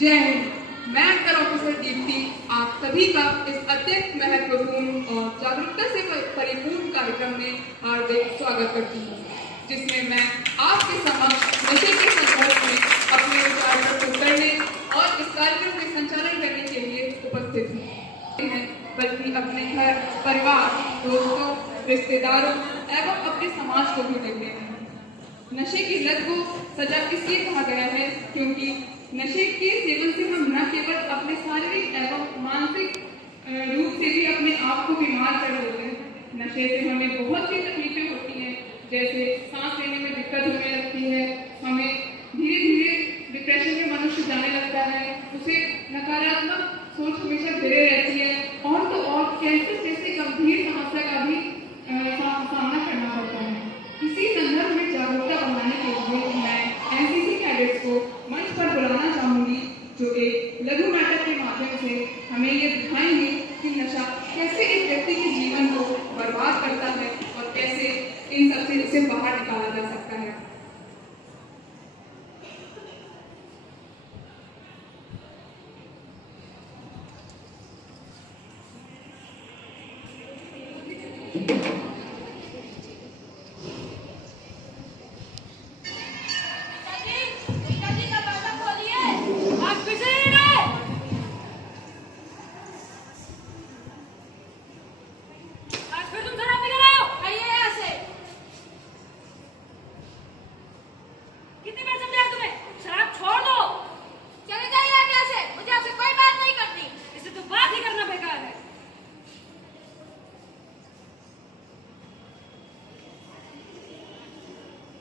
जय हिंद। मैं under officer Deepti आप सभी का इस अत्यंत महत्वपूर्ण और जागरूकता से परिपूर्ण कार्यक्रम में हार्दिक स्वागत करती हूँ, जिसमें मैं आपके समक्ष नशे के संदर्भ में अपने विचार प्रस्तुत करने और इस कार्यक्रम के संचालन करने के लिए उपस्थित हूँ, बल्कि अपने घर परिवार, दोस्तों, रिश्तेदारों एवं अपने समाज को भी देते हैं। नशे की लत को सजा इसलिए कहा गया है क्योंकि नशे के सेवन से हम न केवल अपने शारीरिक एवं मानसिक रूप से भी अपने आप को बीमार कर लेते हैं। नशे से हमें बहुत सी तकलीफें होती हैं, जैसे सांस लेने में दिक्कत होने लगती है, हमें धीरे धीरे डिप्रेशन में मनुष्य जाने लगता है, उसे नकारात्मक सोच हमेशा घिरे रहती है और तो और कैंसर जैसी गंभीर समस्या का भी सामना करना पड़ता है। इसी संदर्भ में जागरूकता बढ़ाने के लिए मैं एनसीसी कैडेट्स को मंच पर बुलाना चाहूंगी, जो एक लघु नाटक के माध्यम से हमें ये दिखाएंगे कि नशा कैसे एक व्यक्ति के जीवन को बर्बाद करता है और कैसे इन सबसे उसे बाहर निकाला जा सकता है।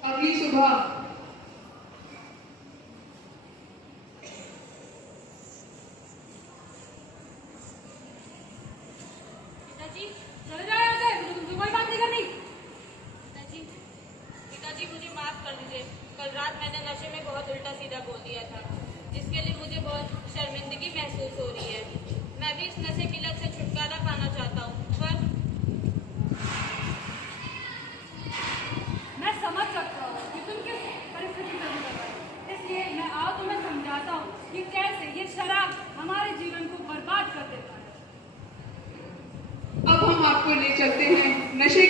अगली सुबह पिताजी चले जाओ यहाँ से, मुझे तुमसे कोई बात नहीं करनी। पिताजी मुझे माफ कर दीजिए। कल रात मैंने नशे में बहुत उल्टा सीधा बोल दिया था, जिसके लिए मुझे बहुत शर्मिंदगी महसूस हो रही है। मैं भी इस नशे की लत से छुटकारा पाना चाहता हूँ, पर मैं समझ सकता हूँ कि तुम किस परिस्थिति से गुजर रहे हो, इसलिए मैं आओ तुम्हें समझाता हूँ कि कैसे ये शराब हमारे जीवन को बर्बाद कर देता है। अब हम आपको ले चलते हैं नशे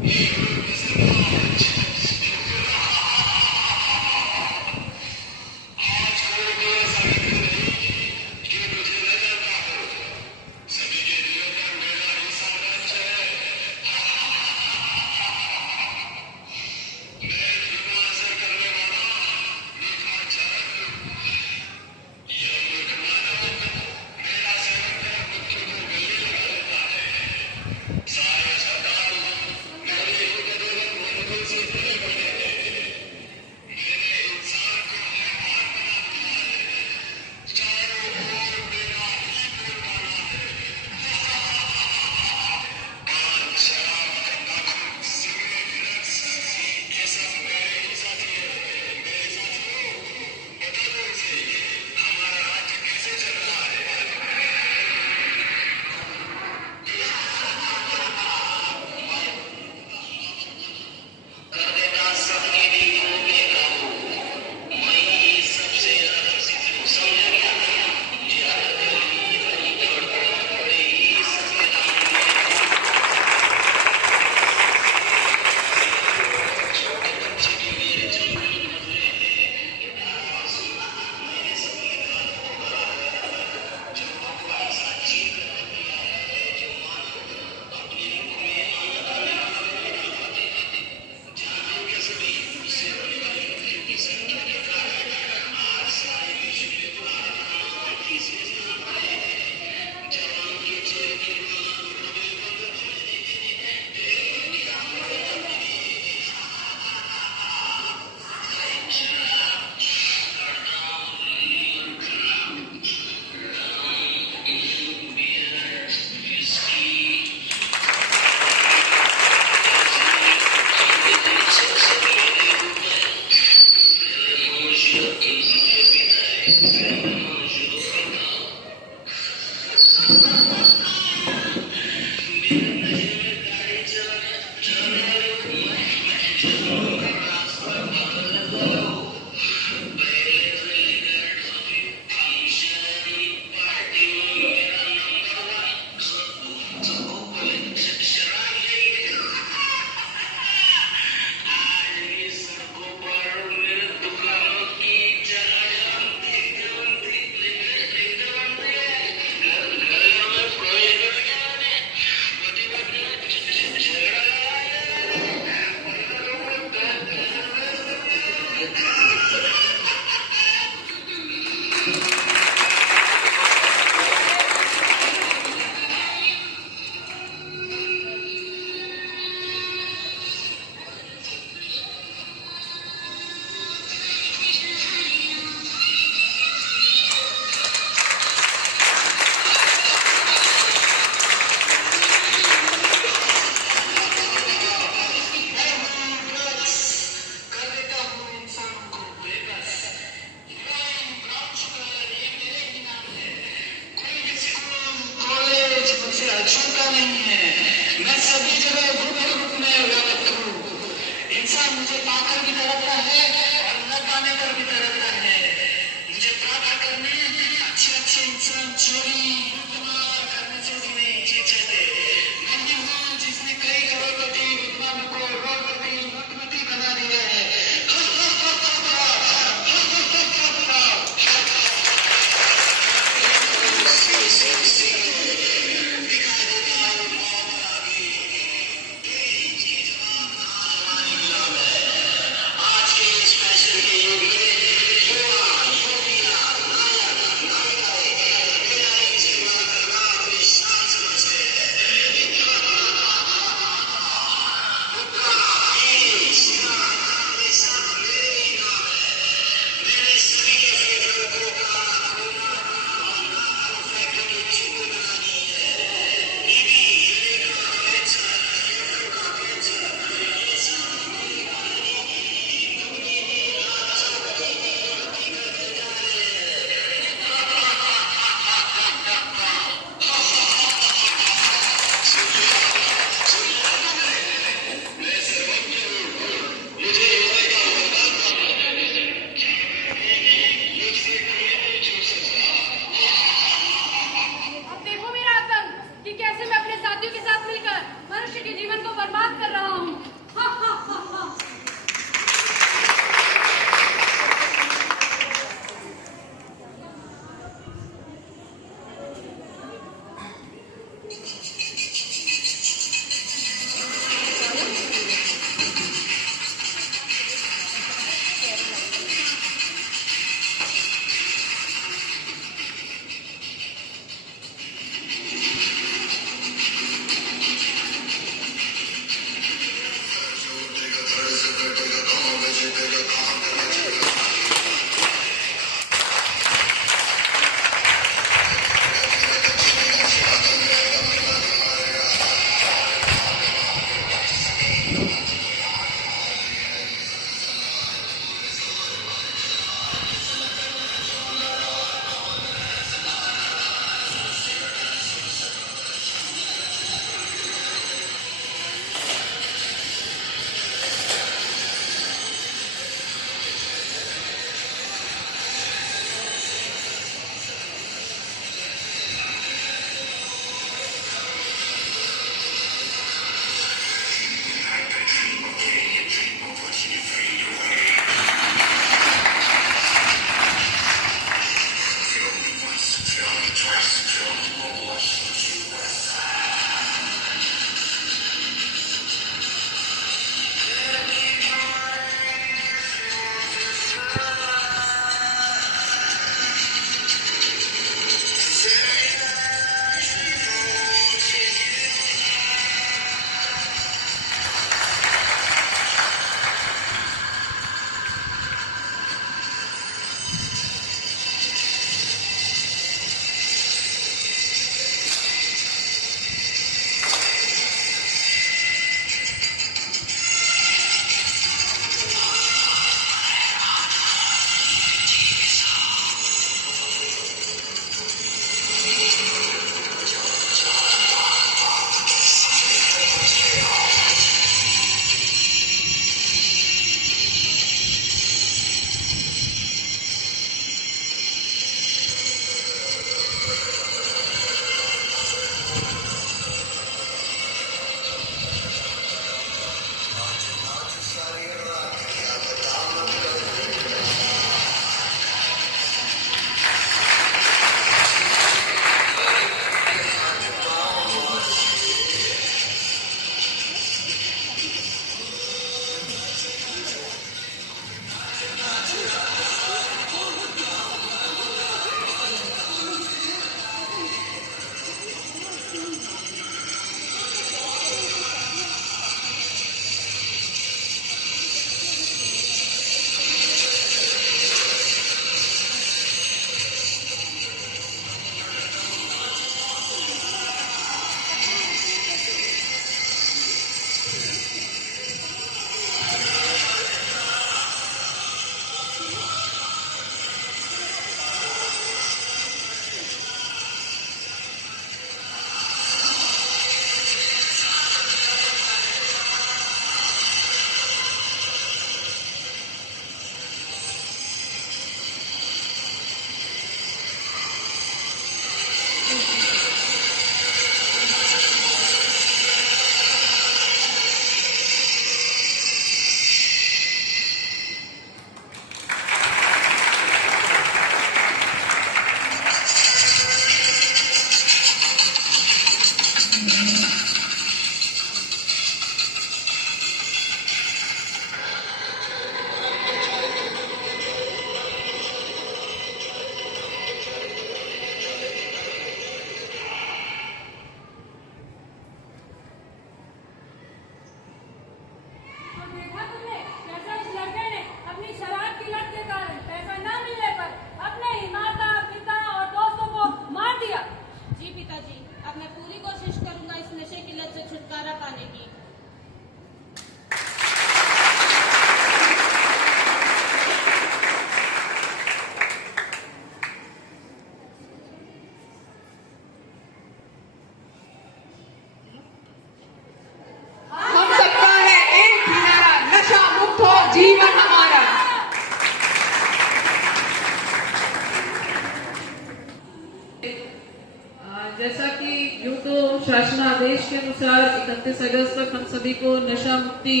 जैसा कि यूं तो शासनादेश के अनुसार 31 अगस्त तक हम सभी को नशा मुक्ति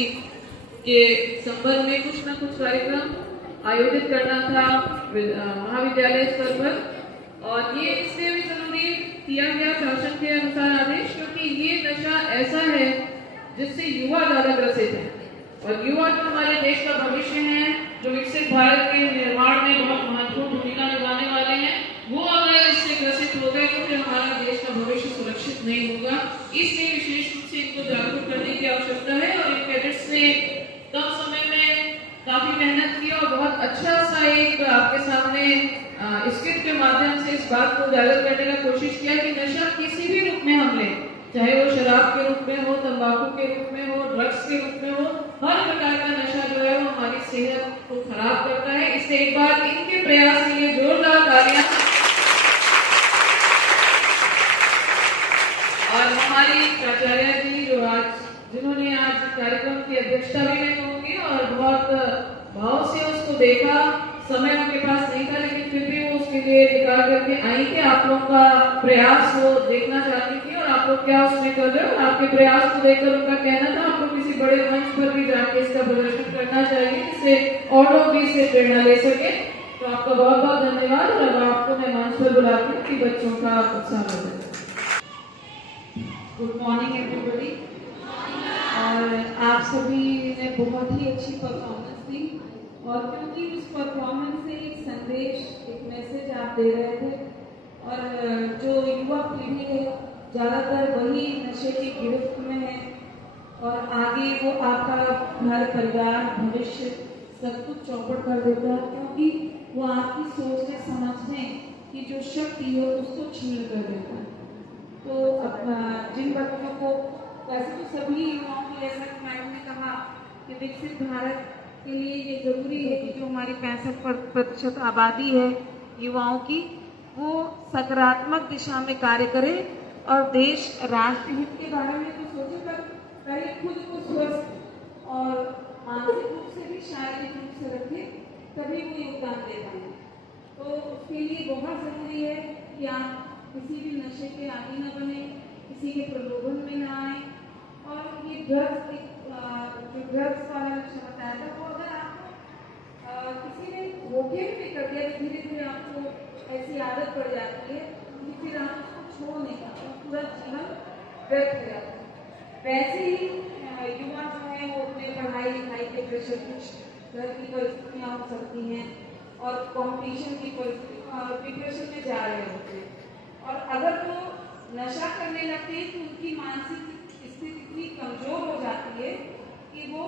के संबंध में कुछ न कुछ कार्यक्रम आयोजित करना था महाविद्यालय स्तर पर। और ये इसलिए भी जरूरी किया गया शासन के अनुसार आदेश, क्योंकि ये नशा ऐसा है जिससे युवा ज्यादा ग्रसित है और युवा जो हमारे देश का भविष्य है, जो विकसित भारत के निर्माण में बहुत महत्वपूर्ण भूमिका निभाने वाले हैं, वो अगर इससे ग्रसित हो गए तो फिर हमारा देश का भविष्य सुरक्षित नहीं होगा। इसलिए विशेष रूप से इनको जागरूक करने की आवश्यकता है और इन कैडेट्स ने कम समय में काफी मेहनत की और बहुत अच्छा सा एक आपके सामने स्किट के माध्यम से इस बात को उजागर करने का कोशिश किया कि नशा किसी भी रूप में हम लें, चाहे वो शराब के रूप में हो, तंबाकू के रूप में हो, ड्रग्स के रूप में हो, हर प्रकार का नशा जो है वो हमारी सेहत को खराब करता है। इससे एक बार इनके प्रयास के लिए जोरदार तालियां। और हमारी प्राचार्य जी जिन्होंने आज कार्यक्रम की अध्यक्षता भी मैं कहूंगी और बहुत भाव से उसको देखा, समय उनके पास नहीं था लेकिन फिर भी वो उसके लिए निकाल करके आई कि आप लोग का प्रयास वो देखना चाहती थी और आप लोग क्या उसमें कर रहे हो। आपके प्रयास को देखकर उनका कहना था आप लोग किसी बड़े मंच पर भी जाके इसका प्रदर्शन करना चाहिए जिससे और लोग भी इससे प्रेरणा ले सके। तो आपका बहुत बहुत धन्यवाद और अब आपको मैं मंच पर बुलाती हूँ कि बच्चों का उत्साह हो जाए। Good morning everybody. और आप सभी ने बहुत ही अच्छी परफॉर्मेंस दी और क्योंकि उस परफॉर्मेंस से एक संदेश, एक मैसेज आप दे रहे थे और जो युवा पीढ़ी है ज़्यादातर वही नशे की गिरफ्त में है और आगे वो आपका घर परिवार भविष्य सब कुछ चौपट कर देता है क्योंकि वो आपकी सोचने समझने की जो शक्ति है उसको छीन कर देता है। तो जिन बच्चों को वैसे तो सभी युवाओं को जैसा कि मैडम ने कहा कि विकसित भारत के लिए ये जरूरी है कि जो हमारी 65% आबादी है युवाओं की वो सकारात्मक दिशा में कार्य करे और देश राष्ट्रहित के बारे में तो सोचे पर पहले खुद को स्वस्थ और मानसिक रूप से भी शारीरिक रूप से रखे तभी वो योगदान दे पाएंगे। तो उसके लिए बहुत जरूरी है कि आप किसी भी नशे के आदी न बने, किसी के प्रलोभन में न आए और ये ड्रग्स जो ड्रग्स वाला नशा बताया था वो अगर आपको किसी ने धोखे भी कर दिया तो धीरे धीरे आपको ऐसी आदत पड़ जाती है कि फिर आप उसको छोड़ नहीं पाते, पूरा जीवन व्यर्थ हो जाता है। वैसे ही युवा जो है वो अपने पढ़ाई लिखाई के प्रेशर, कुछ घर की परिस्थितियाँ हो सकती हैं और कॉम्पिटिशन की प्रिपरेशन में जा रहे होते हैं और अगर वो नशा करने लगते हैं तो उनकी मानसिक स्थिति इतनी कमजोर हो जाती है कि वो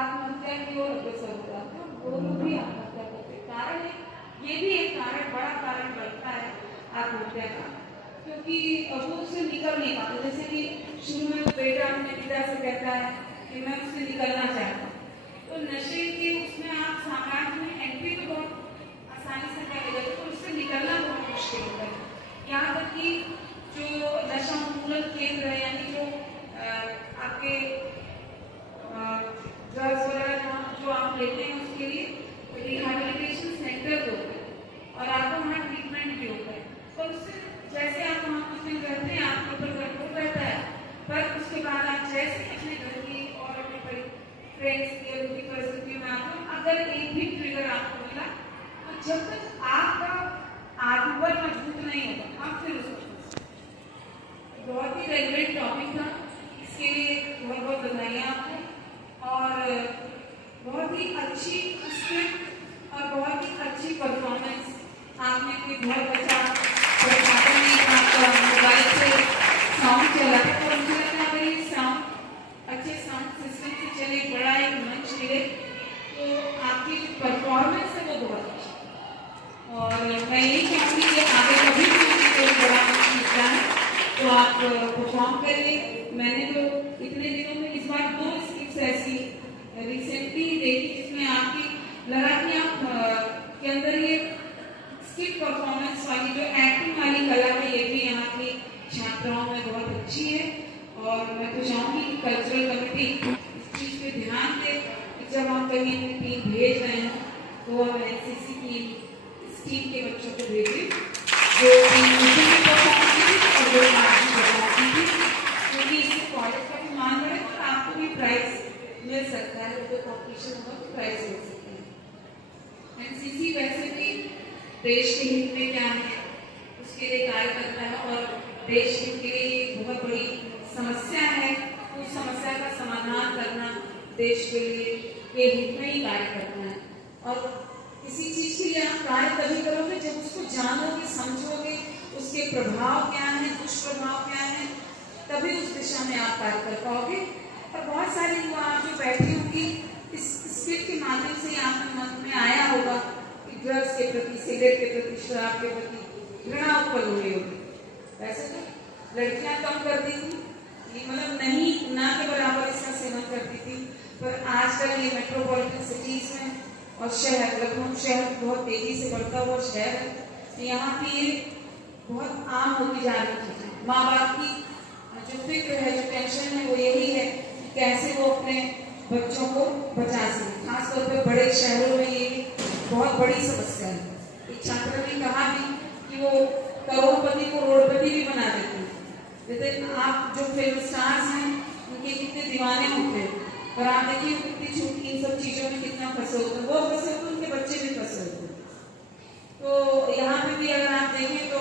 आत्महत्या की ओर अग्रसर हो जाते हैं। वो लोग भी आत्महत्या करते हैं। कारण है, ये भी एक कारण, बड़ा कारण बनता है आत्महत्या का, क्योंकि वो उससे निकल नहीं पाते। जैसे कि शुरू में बेटा अपने पिता से कहता है कि मैं उससे निकलना चाहता हूँ, तो नशे के उसमें आप साम्राज्य में एंट्री तो बहुत आसानी से कर लेते तो उससे निकलना बहुत मुश्किल होता है। यहाँ तक कि जो नशा उन्मूलन केंद्र है यानी जो आपके ड्रग्स वगैरह जो आप लेते हैं उसके लिए रिहैबिलिटेशन सेंटर होते हैं और आपको वहाँ ट्रीटमेंट भी होता है। तो उससे जैसे आप वहाँ कुछ दिन रहते हैं आपके ऊपर कंट्रोल रहता है, पर उसके बाद आप जैसे अपने घर की और अपने फ्रेंड्स की उनकी परिस्थितियों में आते हैं, अगर एक भी ट्रिगर आपको मिला तो जब तक आपका आत्मबल मजबूत नहीं होगा आप फिर उसको बहुत ही रेलिवेंट टॉपिक था, इसके लिए बहुत बहुत बधाई आपको और बहुत ही अच्छी स्क्रिप्ट और बहुत ही अच्छी परफॉर्मेंस आपने कोई बहुत अच्छा प्रशासन ने आपका मोबाइल से साउंड चला था और मुझे लगता है अगर ये साउंड अच्छे साउंड सिस्टम से चले, बड़ा एक मंच मिले तो आपकी जो परफॉर्मेंस है वो बहुत अच्छी और मैं यही चाहूँगी कि आगे कभी भी कोई बड़ा मंच मिलता है तो आप परफॉर्म करिए। मैंने तो इतने दिनों में इस बार 2 स्किट्स ऐसी रिसेंटली देखी जिसमें आपकी लगा कि आप के अंदर ये स्किट परफॉर्मेंस वाली जो एक्टिंग वाली कला है ये भी यहाँ की छात्राओं में बहुत अच्छी है और मैं तो चाहूँगी कि कल्चरल कमेटी इस चीज़ पे ध्यान दे कि जब हम कहीं अपनी टीम भेज रहे हैं तो हम एनसीसी की इस टीम के बच्चों को भेजें जो है तो कॉम्पिटिशन होगा तो प्राइज ले सकते हैं। एनसीसी वैसे भी देश के हित में क्या है उसके लिए कार्य करता है और देश हित के लिए बहुत बड़ी समस्या है, उस समस्या का समाधान करना देश के लिए के हित में ही कार्य करना है। और किसी चीज के लिए आप कार्य तभी करोगे जब उसको जानोगे, समझोगे, उसके प्रभाव क्या है, दुष्प्रभाव क्या है, तभी उस दिशा में आप कार्य कर पाओगे। और बहुत सारे युवा आप जो बैठी होंगी इस स्किट के माध्यम से आपके मन में आया होगा कि ड्रग्स के प्रति, सिगरेट के प्रति, शराब के प्रति घृणा उत्पन्न हुई होगी। वैसे तो लड़कियां कम करती थी, ये मतलब नहीं ना के बराबर इसका सेवन करती थी, पर आजकल ये मेट्रोपॉलिटन सिटीज में और शहर, लखनऊ शहर बहुत तेजी से बढ़ता हुआ शहर है, तो यहाँ पे ये बहुत आम होती जा रही चीजें। माँ बाप की जो फिक्र है, जो टेंशन है, वो यही है कि कैसे वो अपने बच्चों को बचा सके। खासतौर पर बड़े शहरों में ये बहुत बड़ी समस्या है। एक छात्र ने कहा भी कि वो करोड़पति को रोडपति भी बना देते हैं। जैसे आप जो फिल्म स्टार्स हैं उनके कितने दीवाने होते हैं, और आप देखिए कितनी छोटी इन सब चीजों में कितना फंसे होते हैं, वो फंसे होते हैं, उनके बच्चे भी फंसे होते हैं। तो यहाँ पे भी अगर आप देखें तो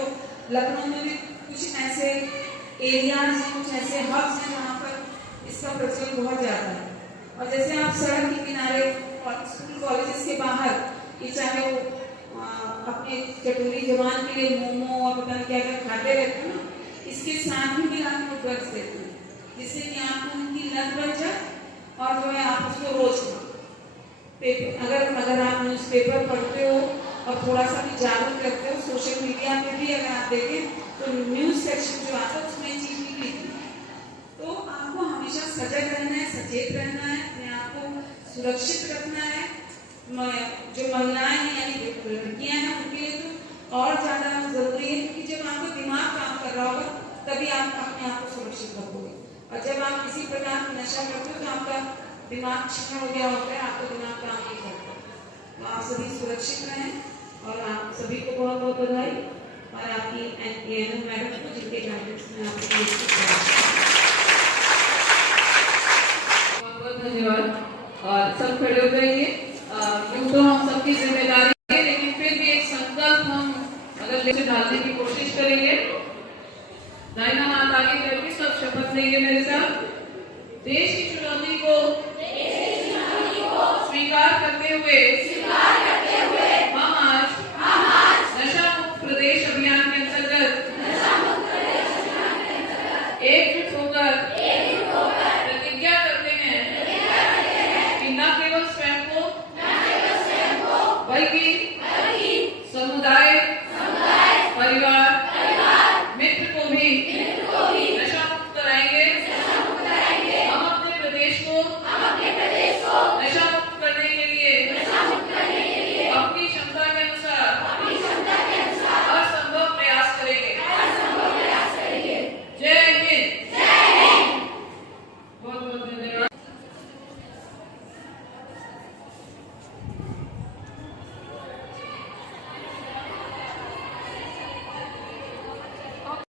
लखनऊ में भी कुछ ऐसे एरियाज हैं, कुछ ऐसे हब्स हैं जहाँ पर इसका प्रचलन बहुत ज्यादा है। और जैसे आप सड़क के किनारे स्कूल कॉलेजेस के बाहर ये चाहे वो अपने चटोरी जवान के लिए मोमो और पता नहीं क्या क्या खाते रहते हैं ना, इसके साथ ही आपको ड्रग्स देते हैं जिससे कि आपको उनकी लत बन जाए और जो है आप उसको रोज पेपर अगर आप न्यूज़पेपर पढ़ते हो और थोड़ा सा भी जागरूक करते हो, सोशल मीडिया पे भी अगर आप देखें तो न्यूज सेक्शन जो आता है उसमें ये चीज निकली थी। तो आपको हमेशा सजग रहना है, सचेत रहना है, अपने आप को सुरक्षित रखना है। जो महिलाएं हैं यानी लड़कियां हैं उनके लिए तो और ज्यादा जरूरी है, क्योंकि जब आपका दिमाग काम कर रहा होगा तभी आप अपने आप को सुरक्षित रखोगे। और जब आप किसी प्रकार की नशा करते हो तो आपका दिमाग छिन्न हो गया होता है, आपका दिमाग काम नहीं करता। तो आप सभी सुरक्षित रहें और आप सभी को बहुत बहुत बधाई और आपकी एएनएम मैडम को जिनके गाइडेंस में आपको बहुत बहुत धन्यवाद। और सब खड़े हो जाइए। यूं तो हम सबकी जिम्मेदारी है, लेकिन फिर भी एक संकल्प हम अगर लेके डालने की कोशिश करेंगे। दाहिना हाथ आगे करके सब शपथ लेंगे मेरे साथ। देश की चुनौती को स्वीकार करते हुए